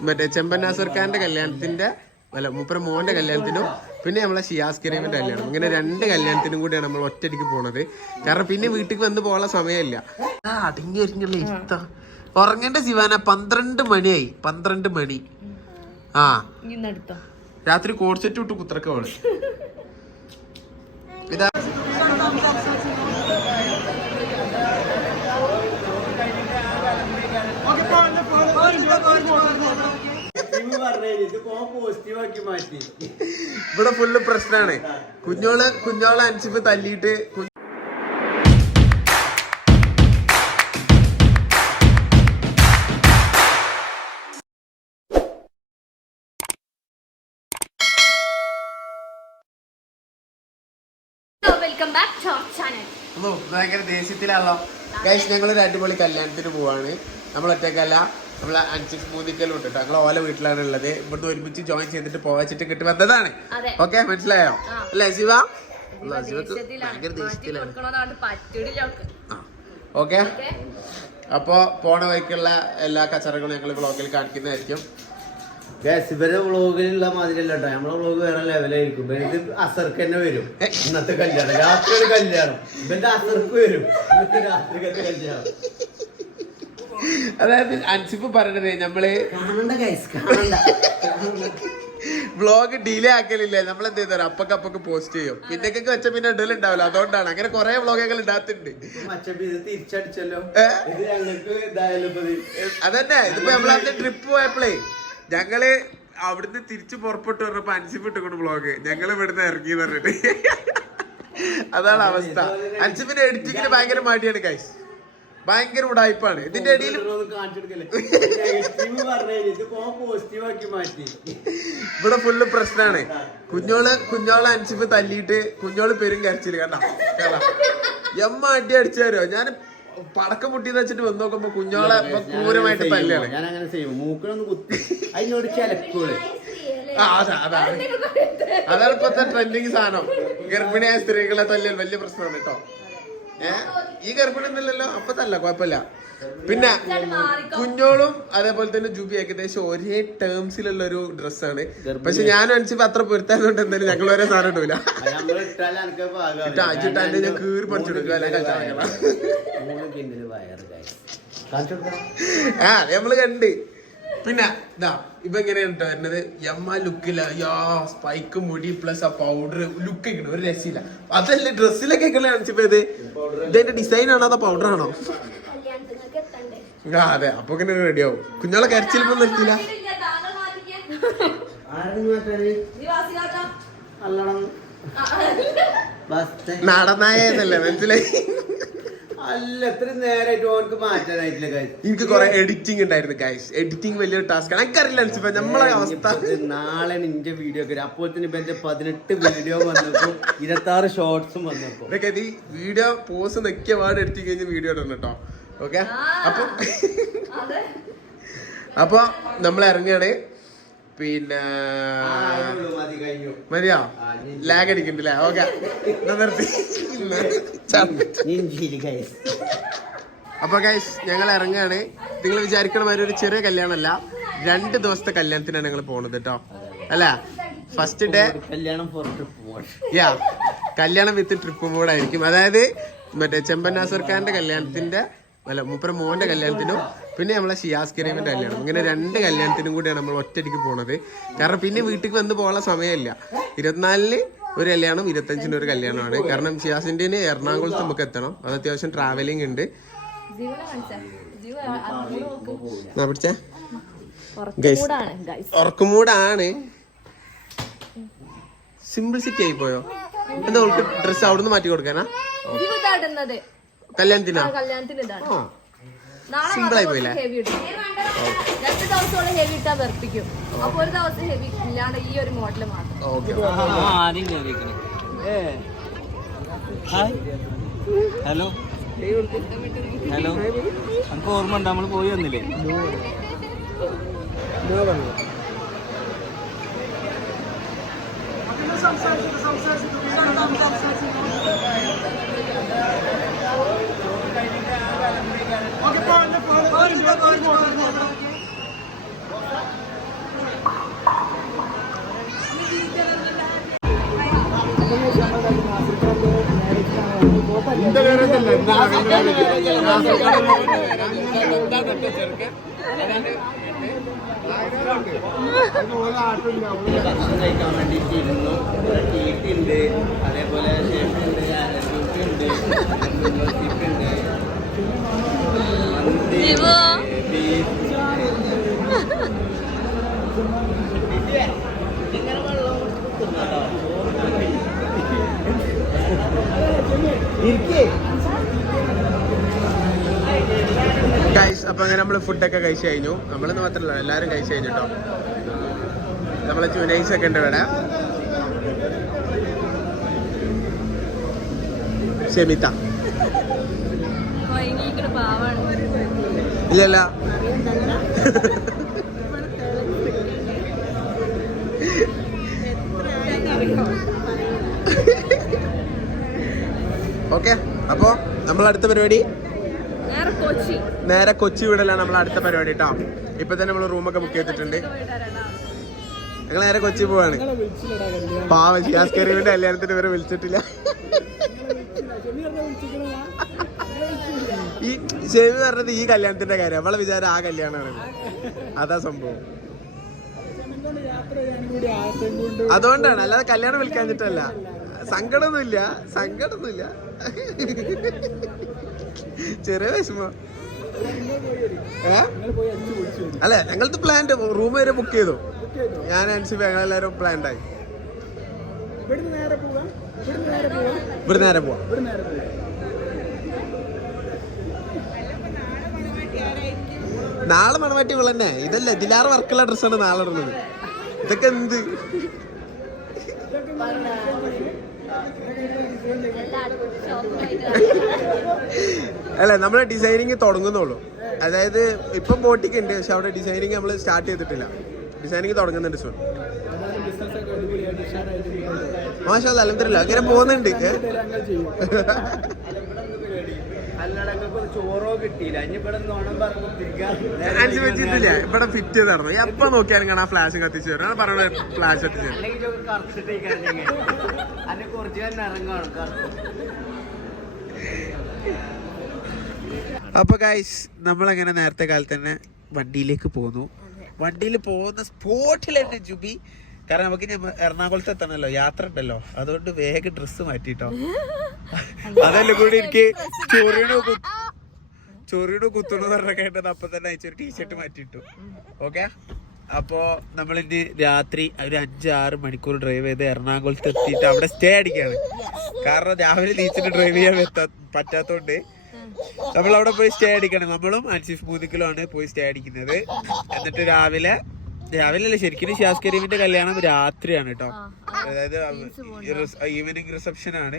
മറ്റേ ചെമ്പൻ ഖാന്റെ കല്യാണത്തിന്റെ അല്ല മൂപ്പര മോന്റെ കല്യാണത്തിനും പിന്നെ നമ്മളെ ഷിയാസ് കരീമിന്റെ കല്യാണം. ഇങ്ങനെ രണ്ട് കല്യാണത്തിനും കൂടിയാണ് നമ്മൾ ഒറ്റയടിക്ക് പോണത്. കാരണം പിന്നെ വീട്ടിൽ വന്ന് പോകാൻ സമയമില്ല. ആ അടങ്ങി ഒരുങ്ങുള്ള ഇഷ്ടം ഉറങ്ങേണ്ട ശിവാന പന്ത്രണ്ട് മണിയായി. പന്ത്രണ്ട് മണി. ആ. രാത്രി കോഡ് സെറ്റ് വിട്ട് കുത്രക്ക അവൾ ഇതാ ഇവിടെ ഫുള്ള് പ്രശ്നമാണ് കുഞ്ഞോൾ കുഞ്ഞോളെ അനുസരിച്ച് തല്ലിയിട്ട് വെൽക്കം ബാക്ക് ടു ചാനൽ ഭയങ്കര ദേഷ്യത്തിലാണല്ലോ. ഗൈസ് ഞങ്ങളൊരു അടിപൊളി കല്യാണത്തിന് പോവാണ്. നമ്മൾ ഒറ്റക്കല്ല നമ്മളെ അഞ്ചിക്ക് മൂന്നിക്കലും ഉണ്ട് കേട്ടോ. ഞങ്ങൾ ഓല വീട്ടിലാണ് ഉള്ളത്. ഇവിടുന്ന് ഒരുമിച്ച് ജോയിൻ ചെയ്തിട്ട് പോവാച്ചിട്ട് കിട്ടി വന്നതാണ്. ഓക്കെ മനസ്സിലായോ? അല്ലെ ശിവ? ശിവക്ക് ഭയങ്കര ദേഷ്യത്തിലാണ് ഓക്കെ അപ്പോ പോണ വഴിക്കുള്ള എല്ലാ കച്ചറകളും ഞങ്ങൾ ബ്ലോഗിൽ കാണിക്കുന്നതായിരിക്കും. ഇവരുടെ വ്ളോഗിലുള്ള മാതിരിയല്ല കേട്ടോ. നമ്മളെ വ്ളോഗ് വേറെ ലെവലായിരിക്കും ഇത് അസർക്ക് തന്നെ വരും. ഇന്നത്തെ കല്യാണം. രാത്രി ഒരു കല്യാണം. ഇവന്റെ അസർക്ക് വരും. ഇന്നത്തെ രാത്രി കല്യാണം. അതായത് അൻസിപ്പ് പറയണത് നമ്മൾ വ്ളോഗ് ഡിലേ ആക്കലില്ലേ? നമ്മൾ എന്ത് ചെയ്തു അപ്പൊക്കെ അപ്പൊക്കെ പോസ്റ്റ് ചെയ്യും. പിന്നെ വെച്ച പിന്നെ ഇടൽ ഉണ്ടാവില്ല അതുകൊണ്ടാണ്. അങ്ങനെ കുറെ വ്ളോഗുകൾ ഇപ്പൊ അതന്നെ. ഇതിപ്പോ നമ്മളന്ന് ട്രിപ്പ് പോയപ്പോഴേ ഞങ്ങൾ അവിടുന്ന് തിരിച്ചു പുറപ്പെട്ടു പറഞ്ഞപ്പോ ഇട്ടുകൊണ്ട് വ്ളോഗ്. ഞങ്ങൾ ഇവിടുന്ന് ഇറങ്ങി പറഞ്ഞിട്ട്. അതാണ് അവസ്ഥ. അൻസിപ്പിന്റെ എഡിറ്റിങ്ങിന് ഭയങ്കര മടിയാണ് കൈസ് ഭയങ്കര ഉടായ്പാണ്. ഇതിന്റെ ഇടയിൽ ഇവിടെ ഫുള്ള് പ്രശ്നമാണ് കുഞ്ഞോൾ കുഞ്ഞോളെ അനുസരിച്ച് തല്ലിയിട്ട് കുഞ്ഞോൾ പെരും കരച്ചിൽ കണ്ട? കേട്ടാ? എമ്മ അടി അടിച്ചു തരുമോ ഞാൻ പടക്കം പൊട്ടിന്ന് വെച്ചിട്ട് വന്ന് നോക്കുമ്പോ കുഞ്ഞോളെ ക്രൂരമായിട്ട് തല്ലാണ്. ഞാൻ അങ്ങനെ ചെയ്യും മൂക്കിനൊന്ന് കുത്തി. അതിനോട് ചിലക്കോൾ അതാണ് അതാണ് ഇപ്പത്തെ ട്രെൻഡിങ് സാധനം. ഗർഭിണിയായ സ്ത്രീകളെ തല്ലിയാൽ വലിയ പ്രശ്നമാണ് കേട്ടോ. ഈ ഗർഭിണിന്നല്ലോ അപ്പൊ തല്ല കുഴപ്പമില്ല. പിന്നെ കുഞ്ഞോളും അതേപോലെ തന്നെ ജൂബി ഏകദേശം ഒരേ ടേംസിലുള്ള ഒരു ഡ്രസ്സാണ് പക്ഷെ ഞാൻ അനുസരിച്ച് അത്ര പൊരുത്തായതുകൊണ്ട് എന്തായാലും ഞങ്ങൾ ഒരേ സാധനം ഇടൂല. ഞാൻ കീറി പറിച്ചെടുക്കും, അല്ലെങ്കിൽ ആ നമ്മൾ കണ്ട്. പിന്നെ ഇതാ ഇപ്പൊ എങ്ങനെയാണ് വരുന്നത്? വരുന്നത് എമ്മ ലുക്കില്ല യാ സ്പൈക്ക് മുടി പ്ലസ് ആ പൗഡർ ലുക്ക് ഇങ്ങനെ ഒരു രസമില്ല അതല്ല ഡ്രസ്സിലൊക്കെ കാണിച്ചപ്പോ ഇത്? ഇതിന്റെ ഡിസൈൻ ആണോ അതോ പൗഡർ ആണോ? ആ അതെ. അപ്പൊ ഇങ്ങനെ റെഡി ആവും. കുഞ്ഞോളെ കരച്ചിലിപ്പോ നിർത്തില്ല നടന്നായെന്നല്ലേ മനസ്സിലായി? അല്ല എത്ര നേരമായിട്ട് ഓനക്ക് മാറ്റാനായിട്ടില്ല guys. എനിക്ക് കുറെ എഡിറ്റിംഗ് ഉണ്ടായിരുന്നു ഗൈസ് എഡിറ്റിംഗ് വലിയൊരു ടാസ്ക് ആണ്. എനിക്കറിയില്ല അനുസരിച്ച് നമ്മളെ അവസ്ഥ. നാളെ നിന്റെ വീഡിയോ ഒക്കെ അപ്പോൾ തന്നെ ഇപ്പൊ എന്റെ പതിനെട്ട് വീഡിയോ വന്നപ്പോ ഇരുപത്തി ആറ് ഷോർട്സും വന്നപ്പോ ഇതൊക്കെ ഈ വീഡിയോ പോസ് നെക്കിയ പാട് എഡിറ്റിംഗ് കഴിഞ്ഞ് വീഡിയോ ഇടണം കേട്ടോ ഓക്കെ അപ്പൊ അപ്പൊ നമ്മൾ ഇറങ്ങുകയാണ്. പിന്നെ മതിയോ? ലാഗ് അടിക്കണ്ടല്ലേ? ഓക്കെ. നിർത്തി. അപ്പൊ ഗൈസ് ഞങ്ങൾ ഇറങ്ങാണ്. നിങ്ങൾ വിചാരിക്കണ മാതിരി ഒരു ചെറിയ കല്യാണമല്ല. രണ്ട് ദിവസത്തെ കല്യാണത്തിനാണ് ഞങ്ങൾ പോണത് കേട്ടോ അല്ല? ഫസ്റ്റ് ഡേ കല്യാണം യാ. കല്യാണം വിത്ത് ട്രിപ്പ് മോഡ് ആയിരിക്കും. അതായത് മറ്റേ ചെമ്പന്നാസർക്കാരന്റെ കല്യാണത്തിന്റെ അല്ല മൂപ്പര മോന്റെ കല്യാണത്തിനും പിന്നെ നമ്മളെ ഷിയാസ് കരീമിന്റെ കല്യാണം. ഇങ്ങനെ രണ്ട് കല്യാണത്തിനും കൂടിയാണ് നമ്മൾ ഒറ്റയ്ക്ക് പോണത്. കാരണം പിന്നെ വീട്ടിൽ വന്ന് പോകാൻ സമയമില്ല. ഇരുപത്തിനാലിന് ഒരു കല്യാണം ഇരുപത്തഞ്ചിന് ഒരു കല്യാണമാണ്. കാരണം ഷിയാസിന്റെ എറണാകുളത്ത് നമുക്ക് എത്തണം. അത് അത്യാവശ്യം ട്രാവലിംഗ് ഉണ്ട്. പിടിച്ചേ? Guys. ഉറക്കുമൂടാണ് സിമ്പിൾ സിറ്റി ആയി പോയോ? എന്താ ഡ്രസ് അവിടുന്ന് മാറ്റി കൊടുക്കാനാ? കല്യാണത്തിനാ? കല്യാണത്തിന് ആ ആയി പോയില്ലേ? ഹെവി ഇടും. രണ്ട് ദിവസത്തോളം ഹെവി ഇട്ടാ വെറുപ്പിക്കും. അപ്പൊ ഒരു ദിവസം ഹെവി ഇല്ലാണ്ട് ഈ ഒരു മോഡൽ മാത്രം. ഓക്കെ. ഹായ്. ഹലോ. ഹലോ. നമുക്ക് ഓർമ്മ ഉണ്ട് നമ്മൾ പോയി വന്നില്ലേ? ഭക്ഷണം കഴിക്കാൻ വേണ്ടിയിട്ട് ഇരുന്നു ഉണ്ട് അതേപോലെ ഷെഫ് ഉണ്ട് ഉണ്ട് മന്തി, ശിവു. ബീഫ്. ഇല്ലേ? ഇങ്ങനെ വെള്ളം കുടിച്ചിട്ടുണ്ടോ? ഇരിക്കേ ഗൈസ് അപ്പൊ അങ്ങനെ നമ്മൾ ഫുഡൊക്കെ കഴിച്ചു കഴിഞ്ഞു. നമ്മളെന്ന് മാത്രമല്ല എല്ലാവരും കഴിച്ചു കഴിഞ്ഞിട്ടോ നമ്മളെ ജുനൈസ് ഒക്കെ ഉണ്ട് ഇവിടെ. ഷെമിത്ത കൊയങ്ങിക്കണ പാവാണ്. ഇല്ലല്ല. ഓക്കെ അപ്പോ നമ്മൾ അടുത്ത പരിപാടി. നേരെ കൊച്ചി. നേരെ കൊച്ചി വിടലാണ് നമ്മൾ അടുത്ത പരിപാടി കേട്ടോ ഇപ്പൊ തന്നെ നമ്മൾ റൂമൊക്കെ ബുക്ക് ചെയ്തിട്ടുണ്ട്. ഞങ്ങൾ നേരെ കൊച്ചി പോവാണ്. പാവ ഷിയാസ് കരീമിന്റെ കല്യാണത്തിന് വരെ വിളിച്ചിട്ടില്ല. ഈ ഷെമി പറഞ്ഞത് ഈ കല്യാണത്തിന്റെ കാര്യം. അവളെ വിചാരം ആ കല്യാണമാണ് അതാ സംഭവം. അതുകൊണ്ടാണ്. അല്ലാതെ കല്യാണം വിളിക്കാഞ്ഞിട്ടല്ല. സങ്കടമൊന്നുമില്ല. സങ്കടമൊന്നുമില്ല. ചെറിയ വിഷമം. അല്ലെ ഞങ്ങളത് പ്ലാൻ റൂം വരെ ബുക്ക് ചെയ്തു. ഞാൻ അനുസരിച്ച് ഞങ്ങളെല്ലാരും പ്ലാൻഡായി ഇവിടെ നേരെ പോവാം. നാളെ മണമാറ്റി വിളന്നെ ഇതല്ല ഇതിലാറ് വർക്കുള്ള ഡ്രസ്സാണ് നാളെ ഇടുന്നത്. ഇതൊക്കെ എന്ത്? അല്ല നമ്മൾ ഡിസൈനിങ് തുടങ്ങുന്നുള്ളൂ. അതായത് ഇപ്പം ബോട്ടിക്ക് ഉണ്ട് പക്ഷെ അവിടെ ഡിസൈനിങ് നമ്മൾ സ്റ്റാർട്ട് ചെയ്തിട്ടില്ല. ഡിസൈനിങ് തുടങ്ങുന്നുണ്ട് സോ മാഷാ അലഹമില്ല അങ്ങനെ പോകുന്നുണ്ട്. അഞ്ച് വെച്ചിട്ടില്ല. ഇവിടെ ഫിറ്റ് നടന്നു. എപ്പോ നോക്കിയാലും കാണാൻ ഫ്ലാഷ് കത്തിച്ചു തരും ഞാൻ പറഞ്ഞ ഫ്ലാഷ് കത്തിച്ചു തരും അല്ലെങ്കിൽ ചോറ് കറുത്തിട്ടേക്കാണെങ്കിൽ അതിനെ കുറച്ച് തന്നെ ഇറങ്ങാണ് കറുത്ത് അപ്പൊ ഗൈസ് നമ്മളങ്ങനെ നേരത്തെ കാലത്ത് തന്നെ വണ്ടിയിലേക്ക് പോന്നു. വണ്ടിയിൽ പോകുന്ന സ്പോട്ടിൽ തന്നെ ജുബി. കാരണം നമുക്ക് എറണാകുളത്ത് എത്തണല്ലോ യാത്ര ഉണ്ടല്ലോ. അതുകൊണ്ട് വേഗം ഡ്രസ്സ് മാറ്റിട്ടോ. അതല്ല കൂടി എനിക്ക് ചൊറിയുടെ കുത്തുണ കുത്തുണു പറഞ്ഞ കേട്ടത് അപ്പൊ തന്നെ അയച്ചൊരു ടീഷർട്ട് മാറ്റിയിട്ടു. ഓക്കെ അപ്പോ ഇന്ന് രാത്രി ഒരു അഞ്ച് ആറ് മണിക്കൂർ ഡ്രൈവ് ചെയ്ത് എറണാകുളത്ത് എത്തിയിട്ട് അവിടെ സ്റ്റേ അടിക്കാണ്. കാരണം രാവിലെ നീച്ചിട്ട് ഡ്രൈവ് ചെയ്യാൻ പറ്റാത്തോണ്ട് നമ്മൾ അവിടെ പോയി സ്റ്റേ അടിക്കണം. നമ്മളും അൻസിഫ് മൂന്നിക്കിലാണ് പോയി സ്റ്റേ അടിക്കുന്നത്. എന്നിട്ട് രാവിലെ രാവിലെ അല്ല ശരിക്കും ഷിയാസ് കരീമിന്റെ കല്യാണം രാത്രിയാണ് കേട്ടോ അതായത് ഈവനിങ് റിസപ്ഷൻ ആണ്.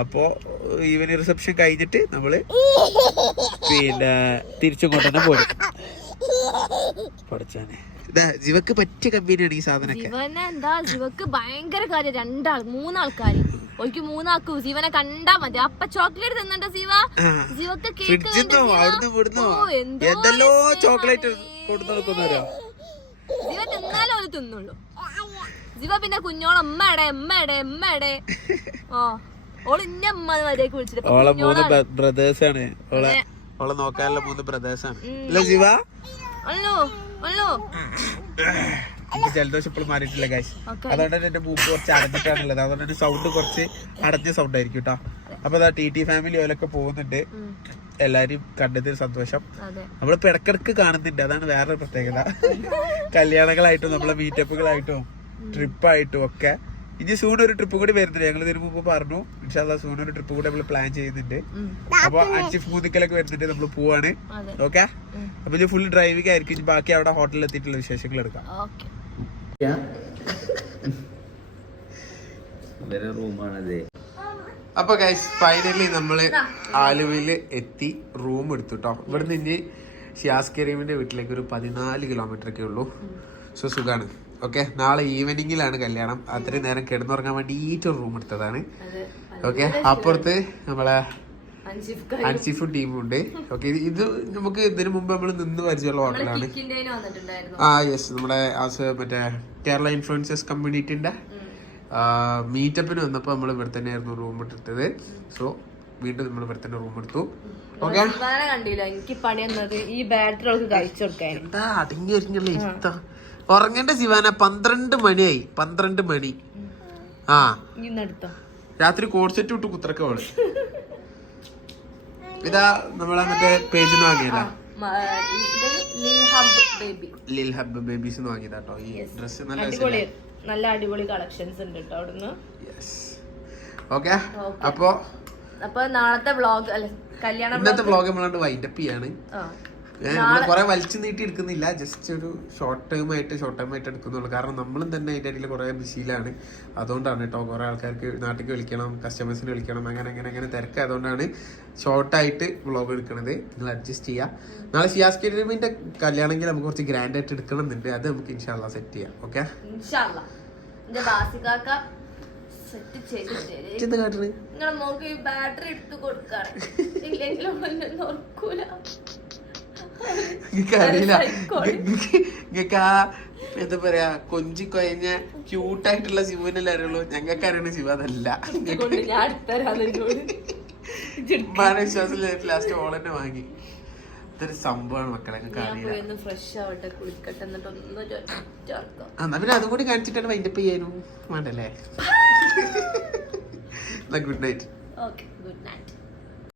അപ്പോ ഈവനിങ് റിസപ്ഷൻ കഴിഞ്ഞിട്ട് നമ്മൾ പിന്നെ തിരിച്ചു കൊണ്ടുതന്നെ പോരും പഠിച്ചാനെ ജീവക്ക് പറ്റിയ കമ്പനിയാണ് ഈ സാധനം എന്താ ജീവക്ക് ഭയങ്കര കാര്യം. രണ്ടാൾ മൂന്നാൾക്കാര്. ഒരിക്കൽ മൂന്നാൾക്കും ജീവനെ കണ്ടാ മതി. അപ്പ ചോക്ലേറ്റ് തിന്നണ്ട ജീവ. ജീവക്ക് കേക്ക് എന്തെല്ലോ ചോക്ലേറ്റ് ജീവ. തിന്നാലും അത് തിന്നുള്ളൂ. ജീവ പിന്നെ കുഞ്ഞോളം അമ്മയുടെ അമ്മയുടെ അമ്മയുടെ. ഓ ഓൾ ഇന്ന അമ്മ വരേക്ക് വിളിച്ചിട്ട് ഓളെ മൂന്ന് കുഞ്ഞോളാണ്. ബ്രദേഴ്സ് ആണ്. ഓളെ ഓളെ നോക്കാനുള്ള മൂന്ന് ബ്രദേഴ്സാണ് ആണ്. അല്ല ശിവ അല്ലോ. അല്ലോ എനിക്ക് ജലദോഷം ഇപ്പോഴും മാറിയിട്ടില്ല ഗൈസ് അതുകൊണ്ട് തന്നെ എന്റെ മൂക്ക് കുറച്ച് അടഞ്ഞിട്ടാണുള്ളത്. അതുകൊണ്ട് സൗണ്ട് കുറച്ച് അടഞ്ഞ സൗണ്ട് ആയിരിക്കും കേട്ടോ അപ്പൊ അതാ ടി ടി ഫാമിലി ഓലൊക്കെ പോകുന്നുണ്ട്. എല്ലാരും കണ്ടതിൽ സന്തോഷം. അതെ. പിടക്കിടക്ക് ഇടക്കിടക്ക് കാണുന്നുണ്ട്. അതാണ് വേറൊരു പ്രത്യേകത. കല്യാണങ്ങളായിട്ടും നമ്മളെ മീറ്റപ്പുകളായിട്ടും ട്രിപ്പായിട്ടും ഒക്കെ. ഇനി സൂൺ ഒരു ട്രിപ്പ് കൂടി വരുന്നില്ല ഞങ്ങൾ ഇതിനു മുമ്പ് പറഞ്ഞു. ഇൻഷാല്ല സൂൺ ഒരു ട്രിപ്പ് കൂടി നമ്മൾ പ്ലാൻ ചെയ്യുന്നുണ്ട്. അപ്പൊ അഞ്ച് മൂന്നിക്കലൊക്കെ വരുന്നുണ്ട് നമ്മൾ പോവാണ്. ഓക്കെ അപ്പൊ ഇത് ഫുൾ ഡ്രൈവിംഗ് ആയിരിക്കും. ഇനി ബാക്കി അവിടെ ഹോട്ടലിൽ എത്തിയിട്ടുള്ള വിശേഷങ്ങൾ എടുക്കാം. റൂമാണത്. അപ്പൊ ഗൈസ് ഫൈനലി നമ്മൾ ആലുവയിൽ എത്തി. റൂം എടുത്തു കേട്ടോ ഇവിടുന്ന് ഇനി ഷിയാസ് കരീമിന്റെ വീട്ടിലേക്ക് ഒരു പതിനാല് കിലോമീറ്റർ ഒക്കെ ഉള്ളൂ. സോ സുഖാണ്. ഓക്കെ നാളെ ഈവനിങ്ങിലാണ് കല്യാണം. അത്രയും നേരം കിടന്നുറങ്ങാൻ വേണ്ടിയിട്ട് ഒരു റൂം എടുത്തതാണ്. ഓക്കെ അപ്പുറത്ത് നമ്മളെ അൻസിഫു അൻസിഫും ടീമും ഉണ്ട് ഓക്കെ ഇത് നമുക്ക് ഇതിനു മുമ്പ് നമ്മൾ നിന്ന് പരിചയമുള്ള ഹോട്ടലാണ് ആ യെസ് നമ്മുടെ മറ്റേ കേരള ഇൻഫ്ലുവൻസേഴ്സ് കമ്മ്യൂണിറ്റിന്റെ മീറ്റപ്പിന് വന്നപ്പോൾ നമ്മൾ ഇവിടെ തന്നെയായിരുന്നു റൂം എടുത്തത്. സോ വീണ്ടും നമ്മൾ ഇവിടെ തന്നെ റൂം എടുത്തു. ഓക്കെ. കണ്ടില്ല എനിക്ക് പണി എന്നത് ഈ ബാറ്ററി കഴിച്ചു കൊടുക്കാൻ എന്താ അടങ്ങി ഇരുത്ത. ഉറങ്ങേണ്ട ശിവാന പന്ത്രണ്ട് മണിയായി. പന്ത്രണ്ട് മണി. ആ. രാത്രി കോഴ്സെറ്റ് വിട്ട് കുത്രക്ക അവൾ ഇതാ നമ്മളെ മറ്റേ പേജിൽ വാങ്ങിയതാ. ബേബി ലിൽ ഹബ് ബേബീസ് വാങ്ങിയതാ കേട്ടോ ഈ ഡ്രസ് നല്ല നല്ല അടിപൊളി കളക്ഷൻസ് ഉണ്ട് കേട്ടോ അവിടുന്ന്. ഓക്കെ അപ്പോ അപ്പൊ നാളത്തെ വ്ളോഗ് അല്ലെ കല്യാണം ഇന്നത്തെ വ്ളോഗ് നമ്മളോട് വൈൻഡപ്പ് ചെയ്യാണ്. കുറെ വലിച്ചു നീട്ടി എടുക്കുന്നില്ല. ജസ്റ്റ് ഒരു ഷോർട്ട് ടേം ആയിട്ട് ഷോർട്ട് ടേം ആയിട്ട് എടുക്കുന്നുള്ളൂ. കാരണം നമ്മളും തന്നെ അതിന്റെ ഇടയിൽ കുറെ ബിസിയിലാണ്. അതുകൊണ്ടാണ് കേട്ടോ കുറെ ആൾക്കാർക്ക് നാട്ടിലേക്ക് വിളിക്കണം കസ്റ്റമേഴ്സിന് വിളിക്കണം അങ്ങനെ അങ്ങനെ അങ്ങനെ തിരക്കായതുകൊണ്ടാണ് ഷോർട്ടായിട്ട് വ്ളോഗ് എടുക്കണത്. നിങ്ങൾ അഡ്ജസ്റ്റ് ചെയ്യുക നാളെ ഷിയാസ് കിരീമിന്റെ കല്യാണമെങ്കിൽ നമുക്ക് കുറച്ച് ഗ്രാൻഡ് ആയിട്ട് എടുക്കണം എന്നുണ്ട് അത് നമുക്ക് ഇൻഷാല്ല സെറ്റ് ചെയ്യാം. ഓക്കെ ഇൻഷാല്ല എന്റെ ബാസികാക്ക സെറ്റ് ചെയ്ത് തരും എന്ത് കാട്ടണ്? നിങ്ങളെ മോക്ക് ബാറ്ററി എടുത്തു കൊടുക്കാറ്. ഇല്ലെങ്കിലും ഒന്നും ഓർക്കൂല. നിങ്ങൾക്ക് അറിയില്ല നിങ്ങൾക്ക് ആ എന്താ പറയാ കൊഞ്ചി കൊയഞ്ഞ ക്യൂട്ടായിട്ടുള്ള ശിവനല്ലേ അറിയുള്ളൂ. ഞങ്ങൾക്ക് അറിയണ ശിവ അതല്ല. മാനവിശ്വാസം ലാസ്റ്റ് ഓൾ തന്നെ വാങ്ങി. ഇതൊരു സംഭവമാണ് മക്കളെ ഞങ്ങൾക്ക് അറിയില്ല എന്നാ പിന്നെ അതും കൂടി കാണിച്ചിട്ടാണ് വൈൻഡപ്പ് ചെയ്യാനും വേണ്ടല്ലേ? Good night okay good night